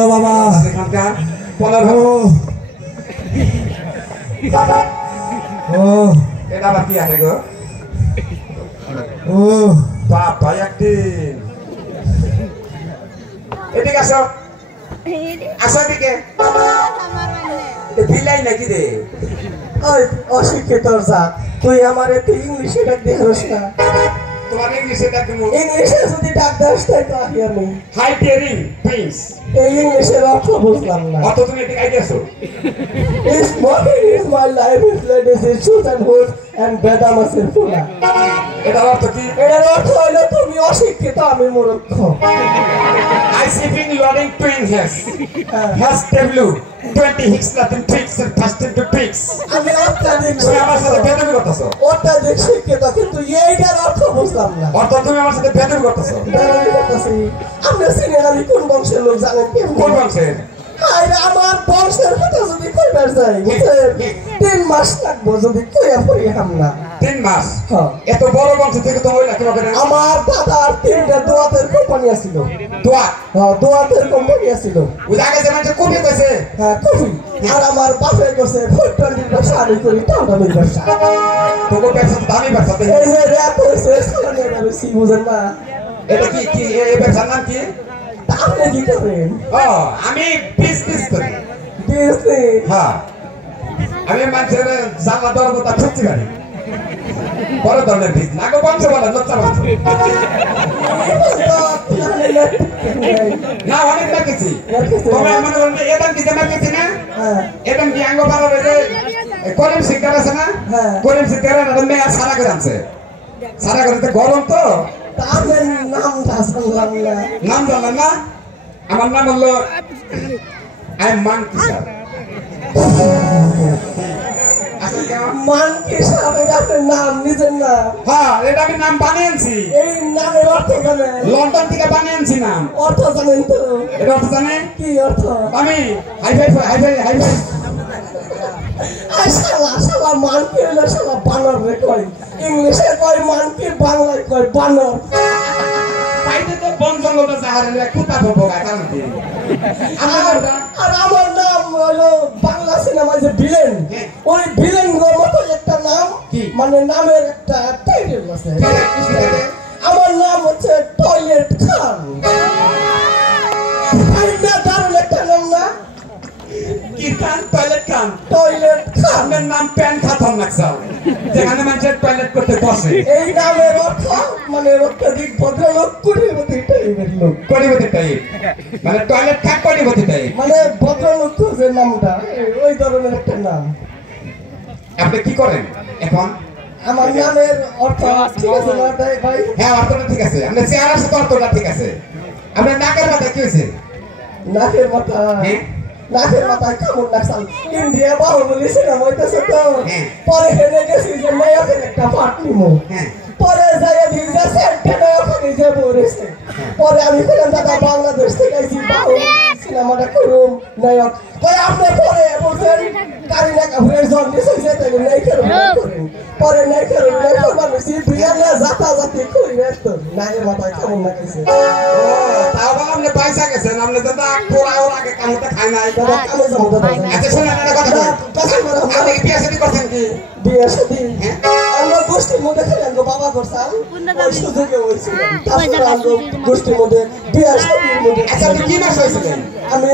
বাবা এখানকার 15 ও এটা আবার কি আছে গো? ও বাবা একদিন এদিকে আসো আসো এদিকে বিলাই নাকি রে? ওই অশিক্ষিত যা তুই আমার এতে ইংলিশে ডাক দেখাস না। তোমার ইংলিশে ডাক দেবো। ইংলিশে যদি ডাক দাস তাই তো আহি আমি হাই টেরিং প্রিন্স এই ইংলিশের অর্থ বুঝলাম না। অত তুমি এদিকে আইতে আসো। This morning is my life is ladies is shoes and hoods and বেদামাসের ফুলা। এটার অর্থ কি? এটার অর্থ হলো তুমি অশিক্ষিত আমি মূর্খ। I sleeping loading twin has has table 20 hicks Latin tricks and fast into tricks. আমি অত্যাধিক তুমি আমার সাথে বেদবি করতেছো। অত্যাধিক শিক্ষিত কিন্তু এইটার অর্থ বুঝলাম না। অর্থ তুমি আমার সাথে বেদবি করতেছো। বেদামি করতেছি আমরা চিনি আমি কোন বংশের লোক জানেন কি? কোন বংশের? আরে আমার বংশের কথা যদি কইবার যাই বুঝছেন 3 মাস লাগবো যদি কইয়া পড়ি হামলা 3 মাস। হ্যাঁ এত বড় বংশ থেকে তো হইলা কিভাবে রে? আমার দাদার 3টা দোয়াতের কোম্পানি আছিল। দোয়া হ্যাঁ দোয়াতের কোম্পানি আছিল। ওই জায়গায় যে মানুষ কবি কইছে হ্যাঁ কফি আর আমার বাপে করছে ফুটবলের ব্যবসা আমি করি টাউনের ব্যবসা। তোকে ব্যবসা তো দামি ব্যবসা তাই। এই যে র‍্যাপ হইছে সালানে বেশি বুঝেন না। এটা কি কি এই ব্যবসার নাম কি? আপনি কি করেন? ও আমি বিজনেস করি। দিয়েছে হ্যাঁ আমি মানুষের জামা দরবতা ঠুকছি গাড়ি বড় ধরনের বিজনেস না গো বংশ বড় লজ্জা বংশ না অনেক লাগেছি তবে মনে করেন এদান কি জানা গেছি না এদান কি আঙ্গ পাড়ার ওই যে করিম শিকার আছে না করিম শিকার না মেয়ে সারা করে আনছে সারা করে গরম তো তাদের নাম জানলাম না। নাম জানলেন না? আমার নাম হলো আই মাংকি স্যার। মানকি সাহেবের আপনার নাম নিজের নাম? হ্যাঁ এটা আমি নাম বানিয়েছি। এই নামের অর্থ জানেন? লন্ডন থেকে বানিয়েছি নাম। অর্থ জানেন তো? এটা অর্থ জানে? কি অর্থ? আমি হাই ফাই শালা শালা মানকি হলো শালা বানর রে কয় ইংলিশে কয় মানকি বাংলায় কয় বানর। পাইতে তো বন জঙ্গলটা জাহারে কুতা বলবো কারণ কি আর আমার নাম হলো বাংলা সিনেমায় যে ভিলেন ওই ভিলেন মতো একটা নাম মানে নামের একটা টাইটেল আছে। আমার নাম হচ্ছে টয়লেট খান। দারুণ একটা নাম না? কি খান? টয়লেট খান। টয়লেট খান আপনার নাম প্যান খাতম লাগছে যেখানে মানুষের টয়লেট করতে বসে। এই নামের অর্থ মানে অত্যাধিক ভদ্রলোক কোটিপতি টাইপের লোক। কোটিপতি টাইপ মানে টয়লেট খান কোটিপতি টাইপ মানে ভদ্রলোক যে নামটা ওই ধরনের একটা নাম। আপনি কি করেন এখন? আমার নামের অর্থ ঠিক আছে না ভাই? হ্যাঁ অর্থটা ঠিক আছে। আপনার চেহারার সাথে অর্থটা ঠিক আছে। আপনার নাকের মাথায় কি হয়েছে? নাকের মাথা নাকের মাথায় কামড় লাগছাল ইন্ডিয়া বাহুবলী সিনেমা হইতেছে তো পরে হেনে গেছি যে নায়কের একটা পার্ট নিমো পরে যাই ভিজা সেন্টে নায়কের যে বলেছে পরে আমি বললাম দাদা বাংলাদেশ থেকে আইছি বাহুবলী সিনেমাটা করুম নায়ক কই আপনি পরে বলছেন কারিনা কাপুরের জন্ম দিয়েছে তাই নায়কের করেন পরে নায়কের বানাইছি বিয়ালে জাতি করি তো নাকের মাথায় কামড় লাগাইছে। তাও আপনি পয়সা গেছেন আপনি দাদা পোড়াও আগে কামতে খাই নাই। কামে যাবো দাদা। আচ্ছা শুনেন একটা কথা আপনি কি বিয়ে শাদী করছেন কি? বিয়ে শাদী আমরা গোষ্ঠীর মধ্যে খেলেন গো বাবা করছাল ওই সুযোগে হয়েছিল তারপরে আমরা গোষ্ঠীর মধ্যে বিয়ে শাদীর মধ্যে। আচ্ছা আপনি কি মাস হয়েছিলেন? আমি